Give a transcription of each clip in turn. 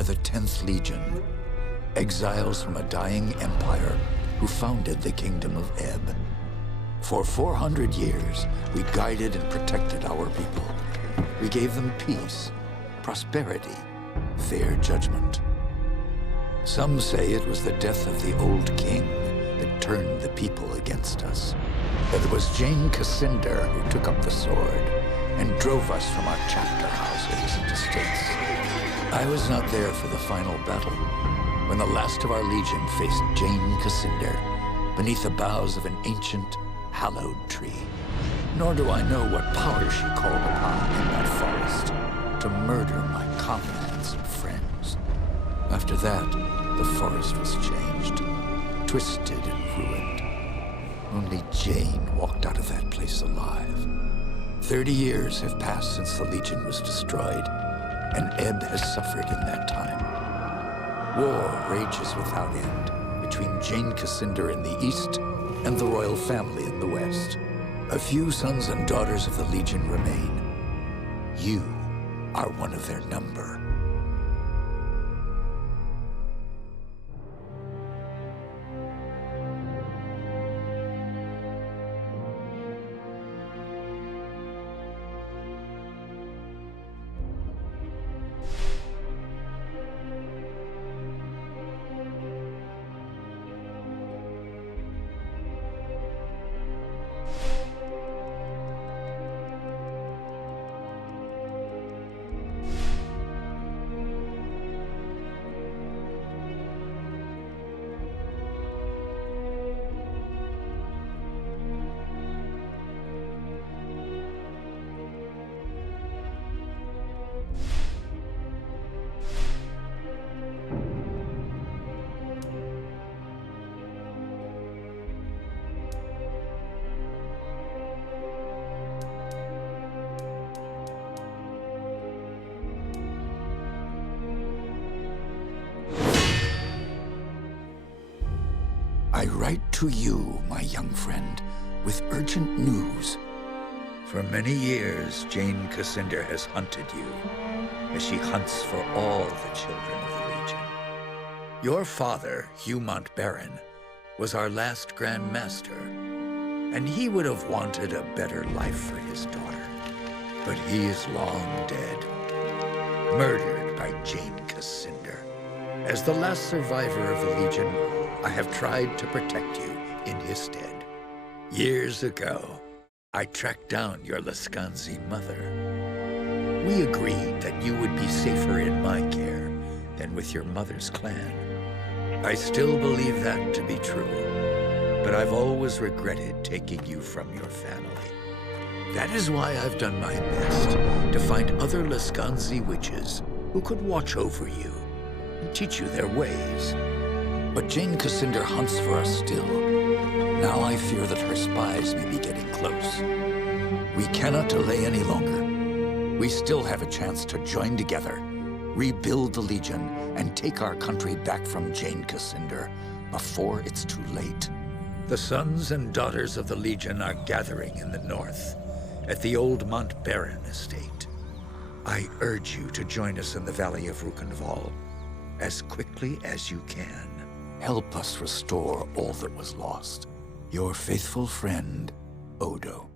are the 10th Legion, exiles from a dying empire who founded the Kingdom of Ebb. For 400 years, we guided and protected our people. We gave them peace, prosperity, fair judgment. Some say it was the death of the old king that turned the people against us. That it was Jane Cascinder who took up the sword and drove us from our chapter houses and estates. I was not there for the final battle, when the last of our legion faced Jane Cascinder beneath the boughs of an ancient, hallowed tree. Nor do I know what power she called upon in that forest to murder my comrades and friends. After that, the forest was changed, twisted and ruined. Only Jane walked out of that place alive. 30 years have passed since the Legion was destroyed, and Ebb has suffered in that time. War rages without end between Jane Cascinder in the east and the royal family in the west. A few sons and daughters of the Legion remain. You are one of their number. I write to you, my young friend, with urgent news. For many years, Jane Cascinder has hunted you, as she hunts for all the children of the Legion. Your father, Hugh Montbarron, was our last Grand Master, and he would have wanted a better life for his daughter. But he is long dead, murdered by Jane Cascinder. As the last survivor of the Legion, I have tried to protect you in his stead. Years ago, I tracked down your Lascanzi mother. We agreed that you would be safer in my care than with your mother's clan. I still believe that to be true, but I've always regretted taking you from your family. That is why I've done my best to find other Lascanzi witches who could watch over you and teach you their ways. But Jane Cascinder hunts for us still. Now I fear that her spies may be getting close. We cannot delay any longer. We still have a chance to join together, rebuild the Legion, and take our country back from Jane Cascinder before it's too late. The sons and daughters of the Legion are gathering in the north, at the old Montbarron estate. I urge you to join us in the Valley of Rukenval as quickly as you can. Help us restore all that was lost. Your faithful friend, Odo.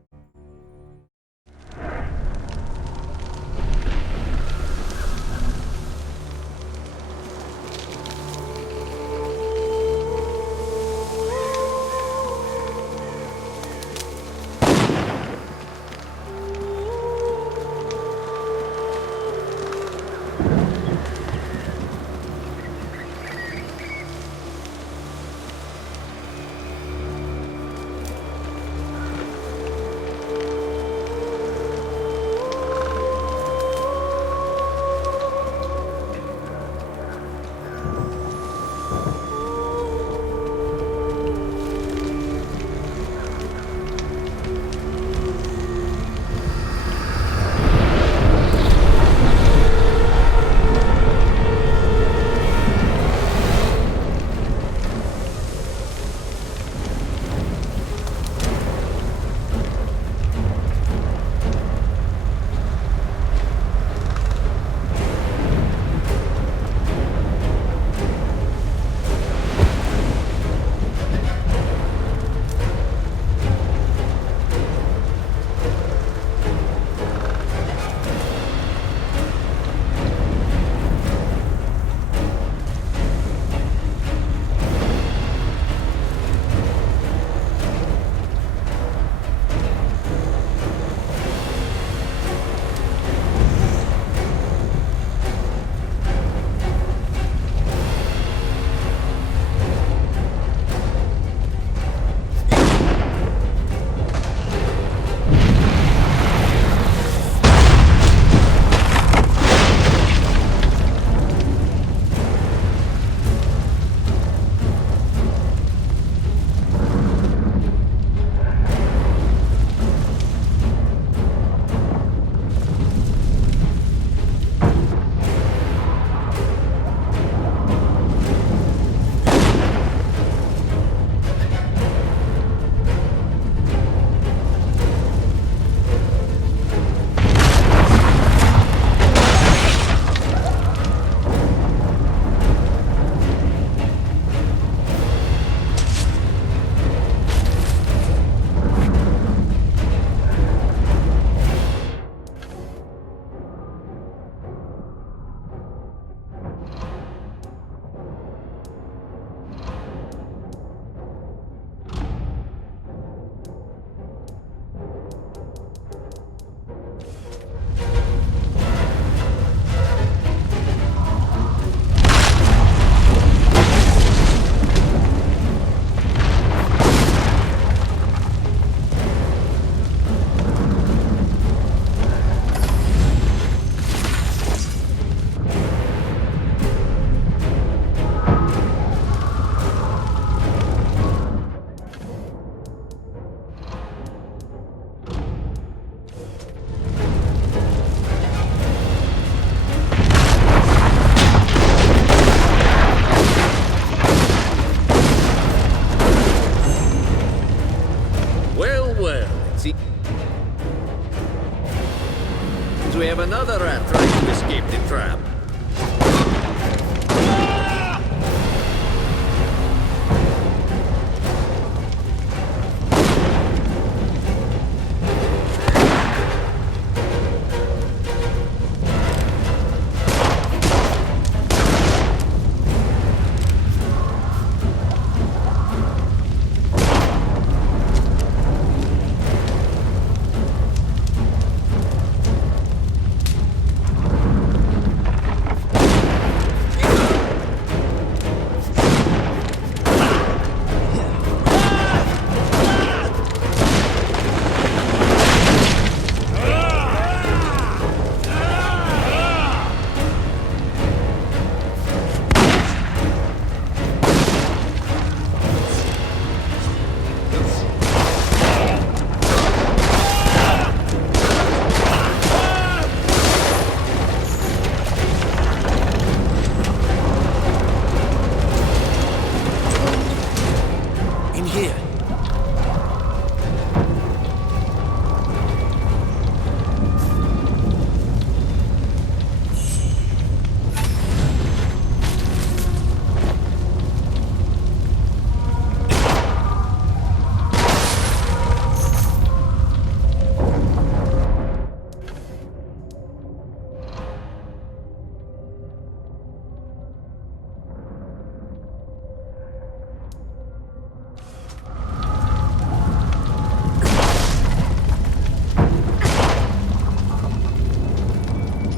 here.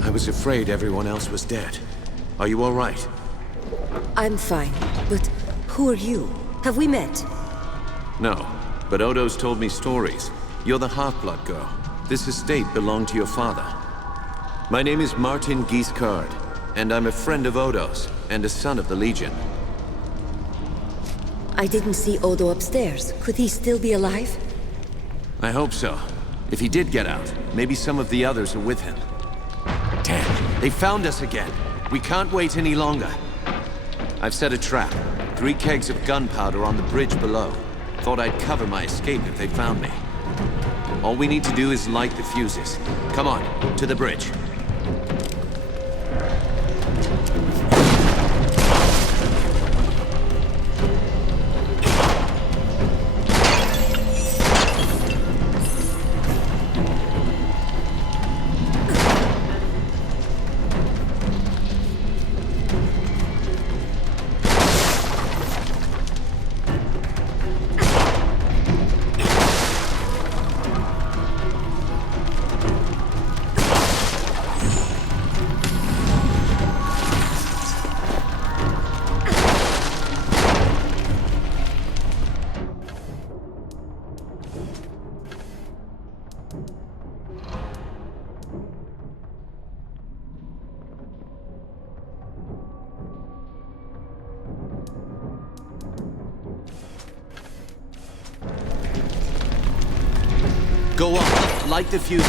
I was afraid everyone else was dead. Are you all right? I'm fine, but who are you? Have we met? No, but Odo's told me stories. You're the Half-Blood girl. This estate belonged to your father. My name is Martin Guiscard, and I'm a friend of Odo's, and a son of the Legion. I didn't see Odo upstairs. Could he still be alive? I hope so. If he did get out, maybe some of the others are with him. Damn, they found us again. We can't wait any longer. I've set a trap. 3 kegs of gunpowder on the bridge below. Thought I'd cover my escape if they found me. All we need to do is light the fuses. Come on, to the bridge. Go on, light the fuses.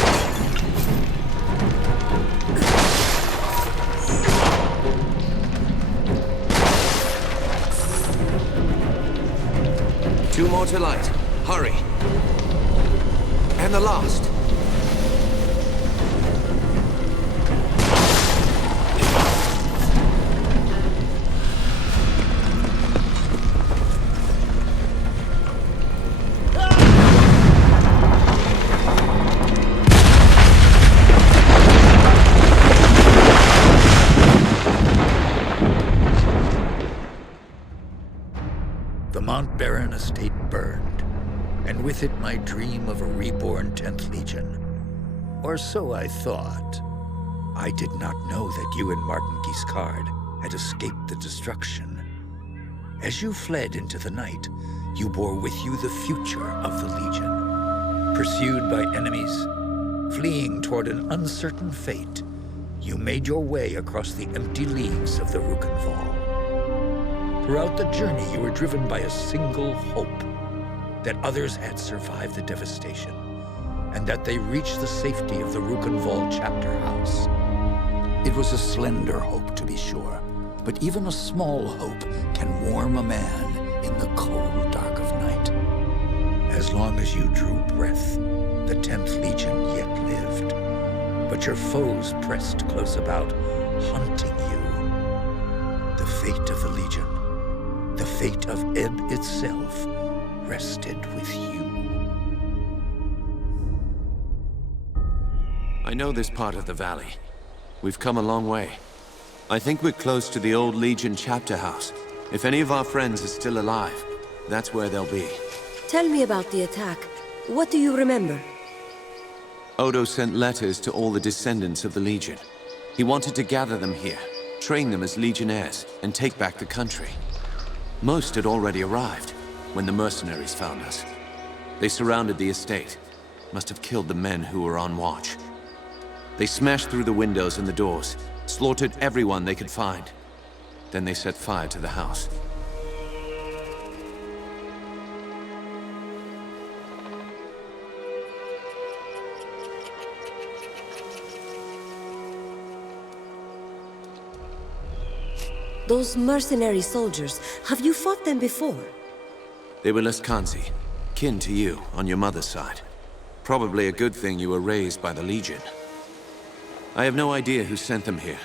Two more to light. Hurry. And the last. The Mount Baron estate burned, and with it my dream of a reborn 10th Legion. Or so I thought. I did not know that you and Martin Guiscard had escaped the destruction. As you fled into the night, you bore with you the future of the Legion. Pursued by enemies, fleeing toward an uncertain fate, you made your way across the empty leagues of the Rukenval. Throughout the journey, you were driven by a single hope, that others had survived the devastation, and that they reached the safety of the Rukenval chapter house. It was a slender hope, to be sure, but even a small hope can warm a man in the cold dark of night. As long as you drew breath, the 10th Legion yet lived, but your foes pressed close about, hunting you. The fate of the Legion, the fate of Ebb itself, rested with you. I know this part of the valley. We've come a long way. I think we're close to the old Legion chapter house. If any of our friends are still alive, that's where they'll be. Tell me about the attack. What do you remember? Odo sent letters to all the descendants of the Legion. He wanted to gather them here, train them as Legionnaires, and take back the country. Most had already arrived when the mercenaries found us. They surrounded the estate. Must have killed the men who were on watch. They smashed through the windows and the doors, slaughtered everyone they could find. Then they set fire to the house. Those mercenary soldiers, have you fought them before? They were Leskanzi, kin to you on your mother's side. Probably a good thing you were raised by the Legion. I have no idea who sent them here.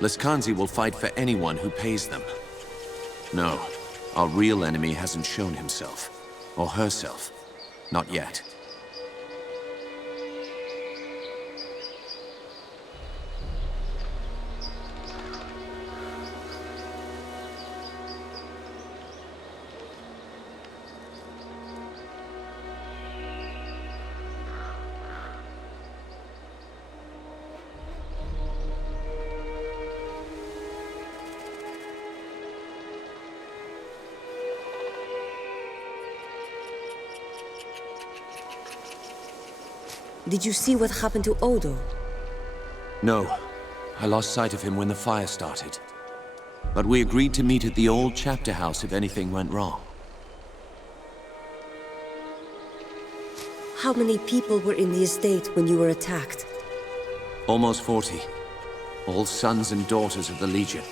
Leskanzi will fight for anyone who pays them. No, our real enemy hasn't shown himself. Or herself. Not yet. Did you see what happened to Odo? No. I lost sight of him when the fire started. But we agreed to meet at the old chapter house if anything went wrong. How many people were in the estate when you were attacked? Almost 40. All sons and daughters of the Legion.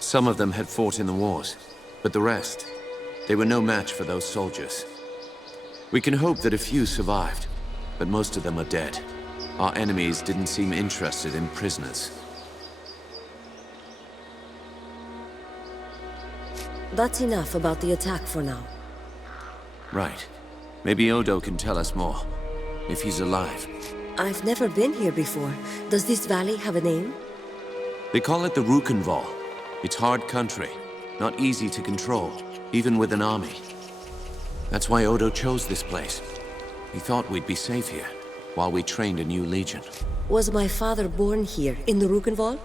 Some of them had fought in the wars, but the rest, they were no match for those soldiers. We can hope that a few survived, but most of them are dead. Our enemies didn't seem interested in prisoners. That's enough about the attack for now. Right. Maybe Odo can tell us more, if he's alive. I've never been here before. Does this valley have a name? They call it the Rukenval. It's hard country, not easy to control, even with an army. That's why Odo chose this place. He thought we'd be safe here, while we trained a new legion. Was my father born here, in the Rukenval?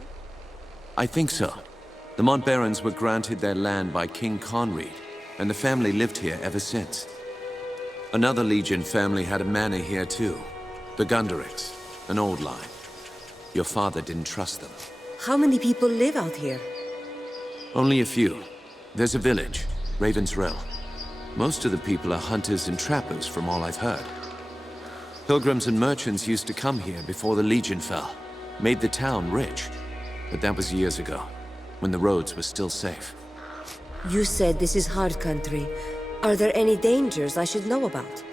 I think so. The Montbarons were granted their land by King Conread, and the family lived here ever since. Another Legion family had a manor here too, the Gunderics, an old line. Your father didn't trust them. How many people live out here? Only a few. There's a village, Raven's Rill. Most of the people are hunters and trappers from all I've heard. Pilgrims and merchants used to come here before the Legion fell. Made the town rich. But that was years ago, when the roads were still safe. You said this is hard country. Are there any dangers I should know about?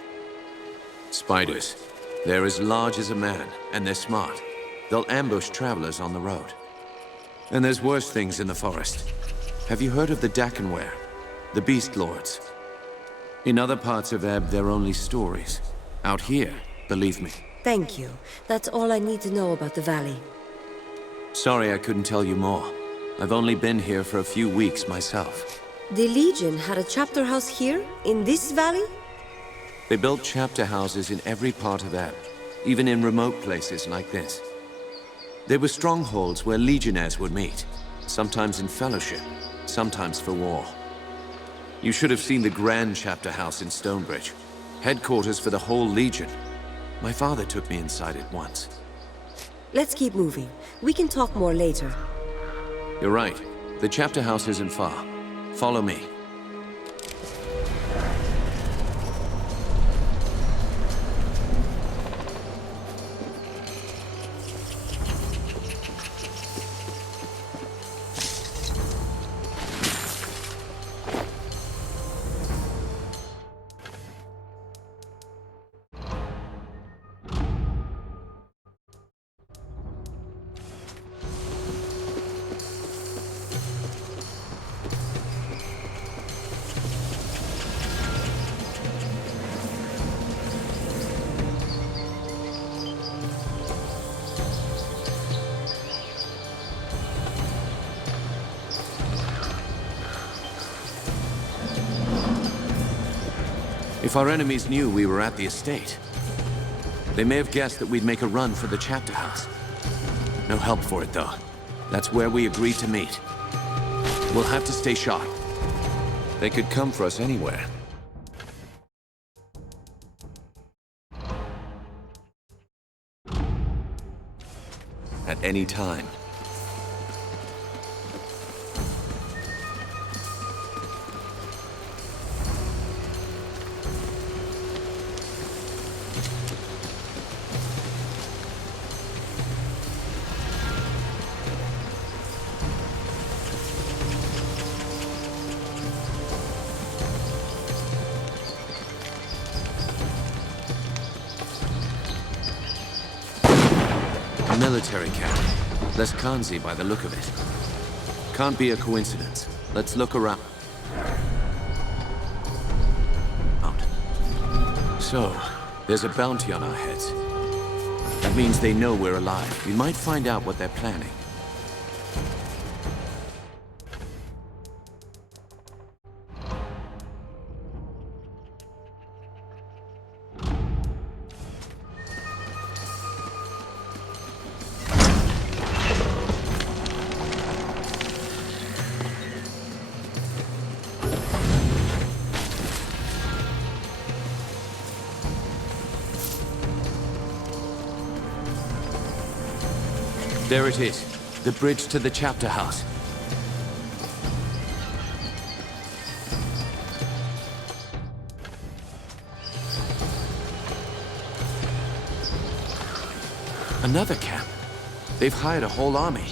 Spiders. They're as large as a man, and they're smart. They'll ambush travelers on the road. And there's worse things in the forest. Have you heard of the Dakenware? The Beast Lords? In other parts of Ebb, they're only stories. Out here, believe me. Thank you. That's all I need to know about the valley. Sorry I couldn't tell you more. I've only been here for a few weeks myself. The Legion had a chapter house here, in this valley? They built chapter houses in every part of Ebb, even in remote places like this. They were strongholds where legionnaires would meet, sometimes in fellowship, sometimes for war. You should have seen the Grand Chapter House in Stonebridge, headquarters for the whole Legion. My father took me inside it once. Let's keep moving. We can talk more later. You're right. The chapter house isn't far. Follow me. If our enemies knew we were at the estate, they may have guessed that we'd make a run for the chapter house. No help for it, though. That's where we agreed to meet. We'll have to stay sharp. They could come for us anywhere. At any time. military camp. Leskanzi by the look of it. Can't be a coincidence. Let's look around. So, there's a bounty on our heads. That means they know we're alive. We might find out what they're planning. There it is. The bridge to the chapter house. Another camp. They've hired a whole army.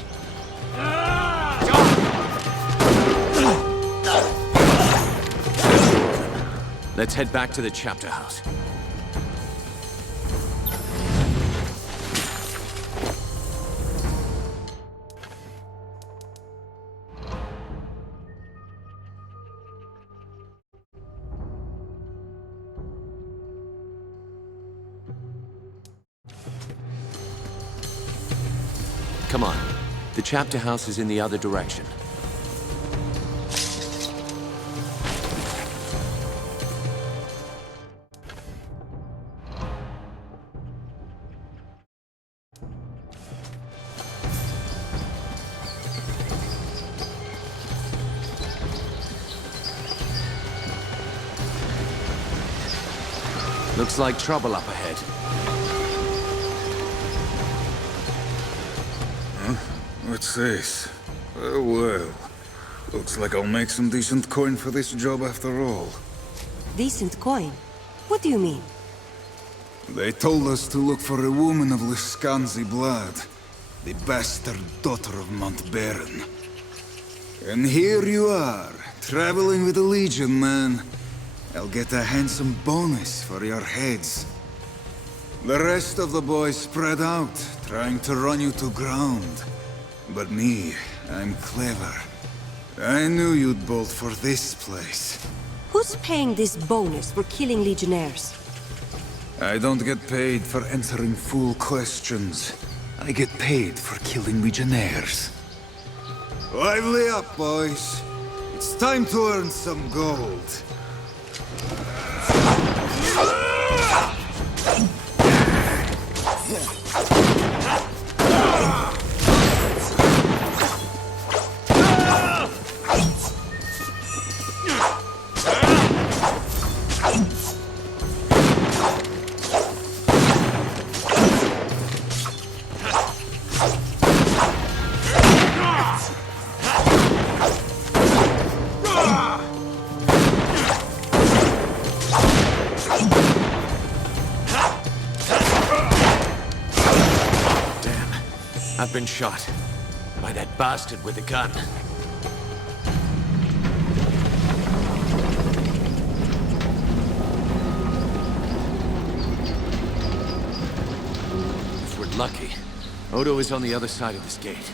Let's head back to the chapter house. Come on. The chapter house is in the other direction. Looks like trouble up ahead. What's this? Oh, well. Looks like I'll make some decent coin for this job after all. Decent coin? What do you mean? They told us to look for a woman of Leskanzi blood. The bastard daughter of Mount Baron. And here you are, traveling with the Legion, man. I'll get a handsome bonus for your heads. The rest of the boys spread out, trying to run you to ground. But me, I'm clever. I knew you'd bolt for this place. Who's paying this bonus for killing Legionnaires? I don't get paid for answering fool questions. I get paid for killing Legionnaires. Lively up, boys. It's time to earn some gold. I've been shot by that bastard with the gun. If we're lucky, Odo is on the other side of this gate.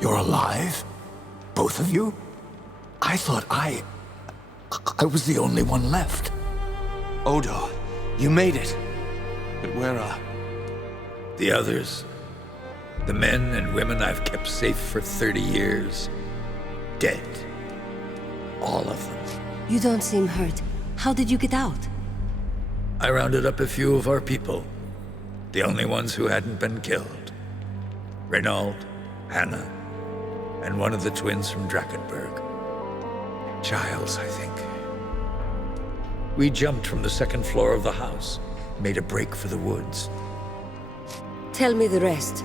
You're alive? Both of you? I thought I was the only one left. Odo, you made it. But where are... The others? The men and women I've kept safe for 30 years? Dead. All of them. You don't seem hurt. How did you get out? I rounded up a few of our people. The only ones who hadn't been killed. Renaud, Hannah, and one of the twins from Drakenberg. Giles, I think. We jumped from the second floor of the house, made a break for the woods. Tell me the rest.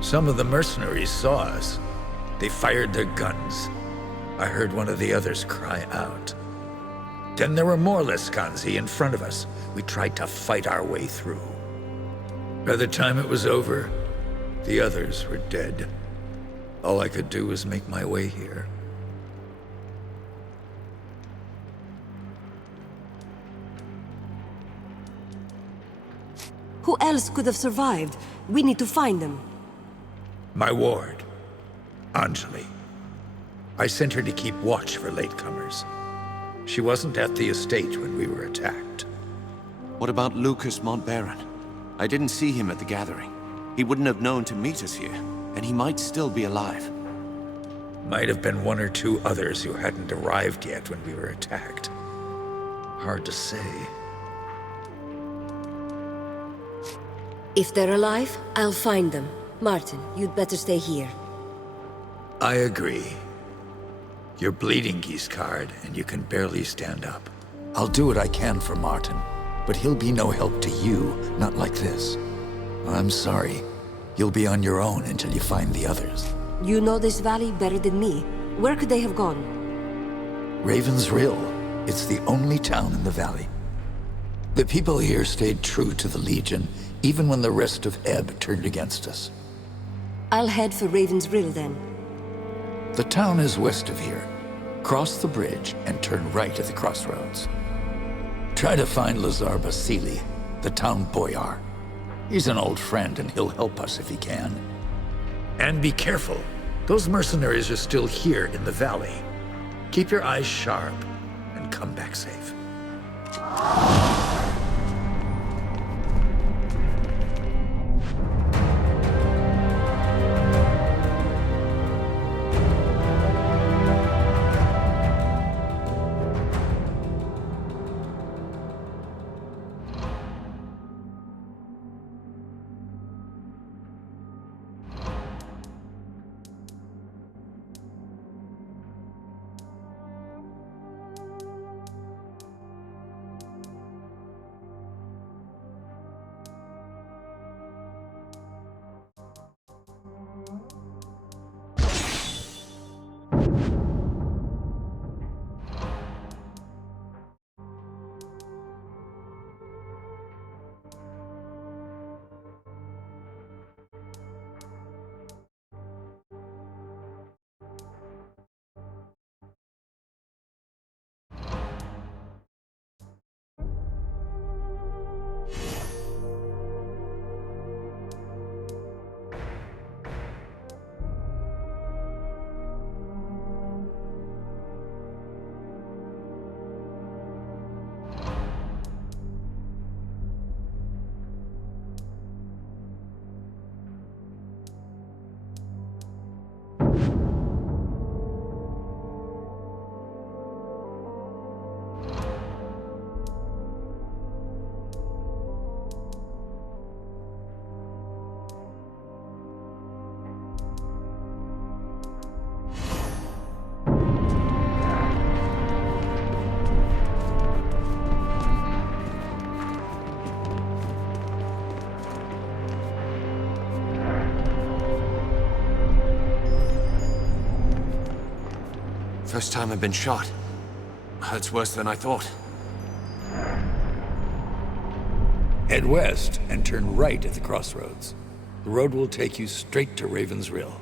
Some of the mercenaries saw us. They fired their guns. I heard one of the others cry out. Then there were more Lescanzi in front of us. We tried to fight our way through. By the time it was over, the others were dead. All I could do was make my way here. Who else could have survived? We need to find them. My ward, Anjali. I sent her to keep watch for latecomers. She wasn't at the estate when we were attacked. What about Lucas Montbaron? I didn't see him at the gathering. He wouldn't have known to meet us here, and he might still be alive. Might have been one or two others who hadn't arrived yet when we were attacked. Hard to say. If they're alive, I'll find them. Martin, you'd better stay here. I agree. You're bleeding, Giscard, and you can barely stand up. I'll do what I can for Martin, but he'll be no help to you, not like this. I'm sorry. You'll be on your own until you find the others. You know this valley better than me. Where could they have gone? Raven's Rill. It's the only town in the valley. The people here stayed true to the Legion, even when the rest of Ebb turned against us. I'll head for Raven's Rill then. The town is west of here. Cross the bridge and turn right at the crossroads. Try to find Lazar Basili, the town boyar. He's an old friend and he'll help us if he can. And be careful. Those mercenaries are still here in the valley. Keep your eyes sharp and come back safe. First time I've been shot. Hurts worse than I thought. Head west and turn right at the crossroads. The road will take you straight to Raven's Rill.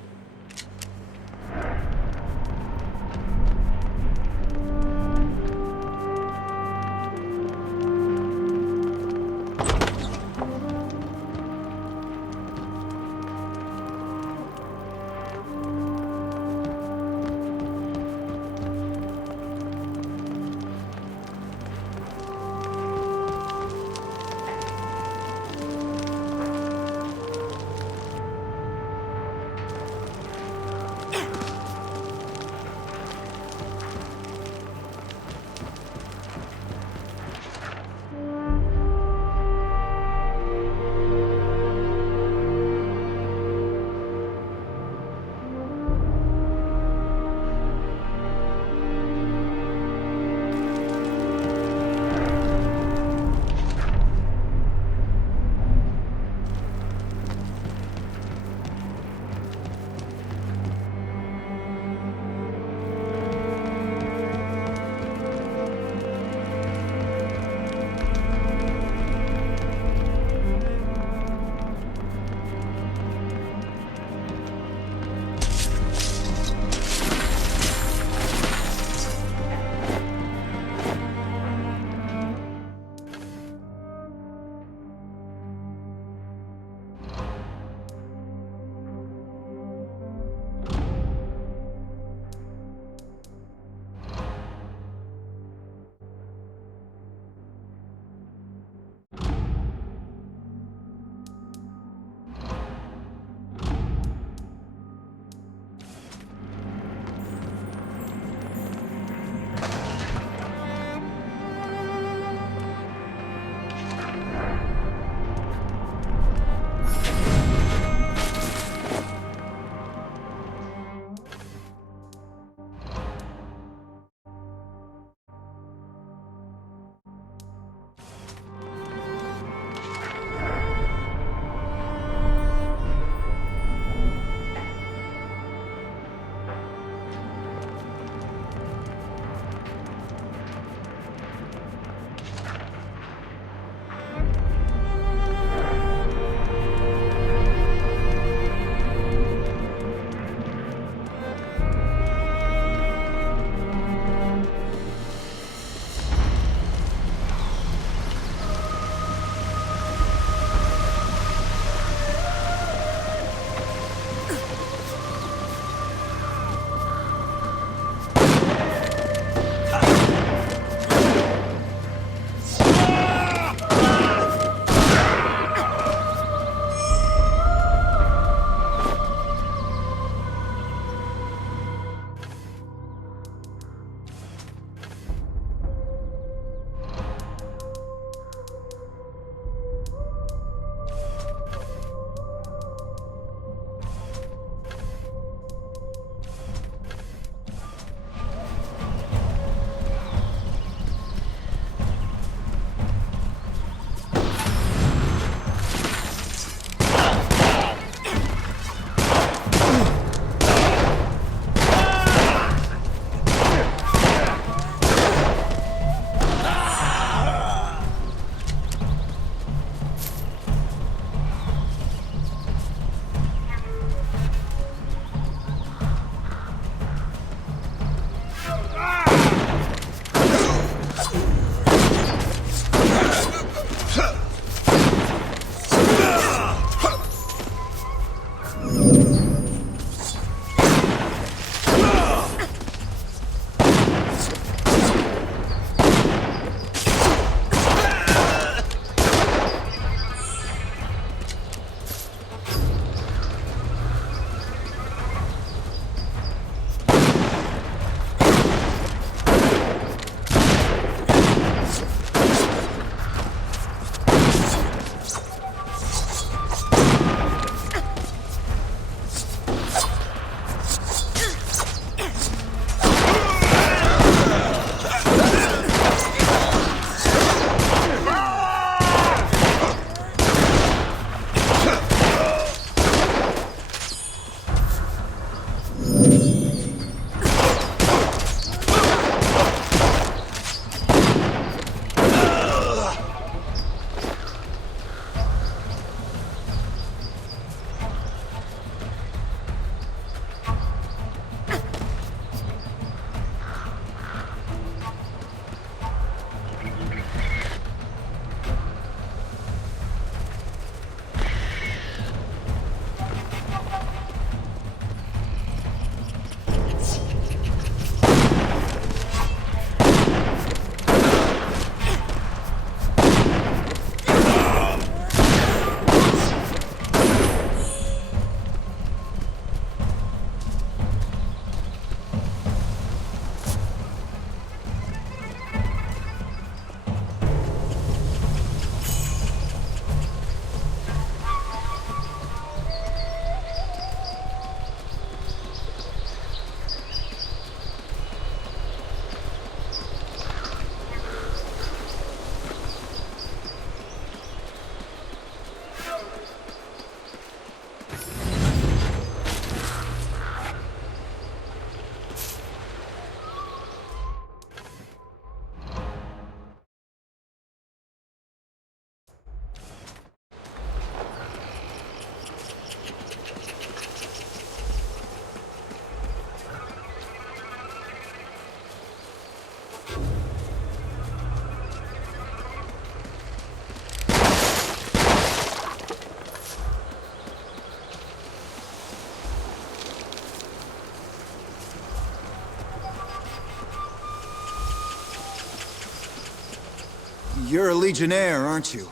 You're a Legionnaire, aren't you?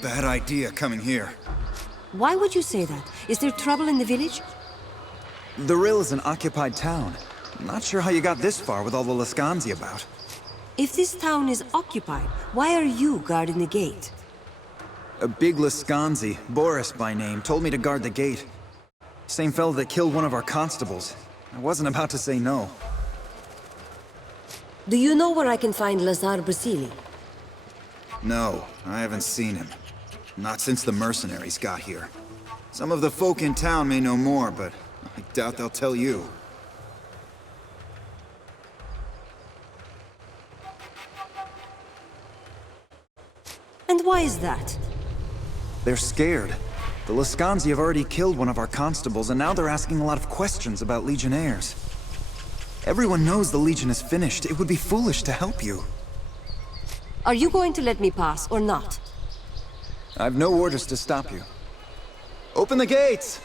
Bad idea coming here. Why would you say that? Is there trouble in the village? The Rill is an occupied town. I'm not sure how you got this far with all the Lascanzi about. If this town is occupied, why are you guarding the gate? A big Lascanzi, Boris by name, told me to guard the gate. Same fellow that killed one of our constables. I wasn't about to say no. Do you know where I can find Lazar Basili? No, I haven't seen him. Not since the mercenaries got here. Some of the folk in town may know more, but I doubt they'll tell you. And why is that? They're scared. The Lascanzi have already killed one of our constables, and now they're asking a lot of questions about Legionnaires. Everyone knows the Legion is finished. It would be foolish to help you. Are you going to let me pass, or not? I've no orders to stop you. Open the gates!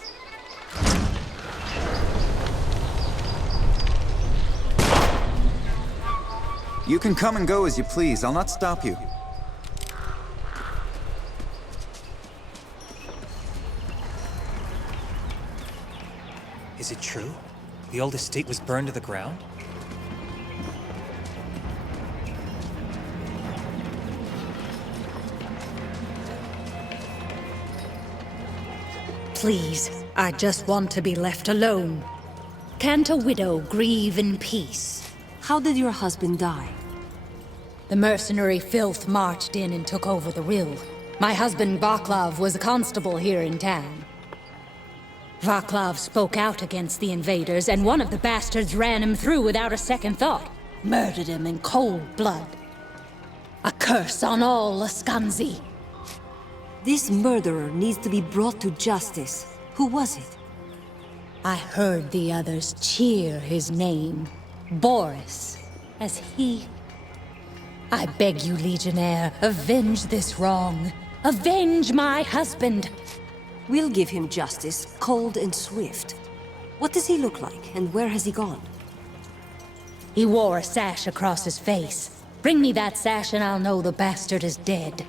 You can come and go as you please. I'll not stop you. Is it true? The old estate was burned to the ground? Please, I just want to be left alone. Can't a widow grieve in peace? How did your husband die? The mercenary filth marched in and took over the Rill. My husband Vaclav was a constable here in town. Vaclav spoke out against the invaders, and one of the bastards ran him through without a second thought. Murdered him in cold blood. A curse on all Lascanzi. This murderer needs to be brought to justice. Who was it? I heard the others cheer his name. Boris, as he... I beg you, Legionnaire, avenge this wrong. Avenge my husband! We'll give him justice, cold and swift. What does he look like, and where has he gone? He wore a sash across his face. Bring me that sash and I'll know the bastard is dead.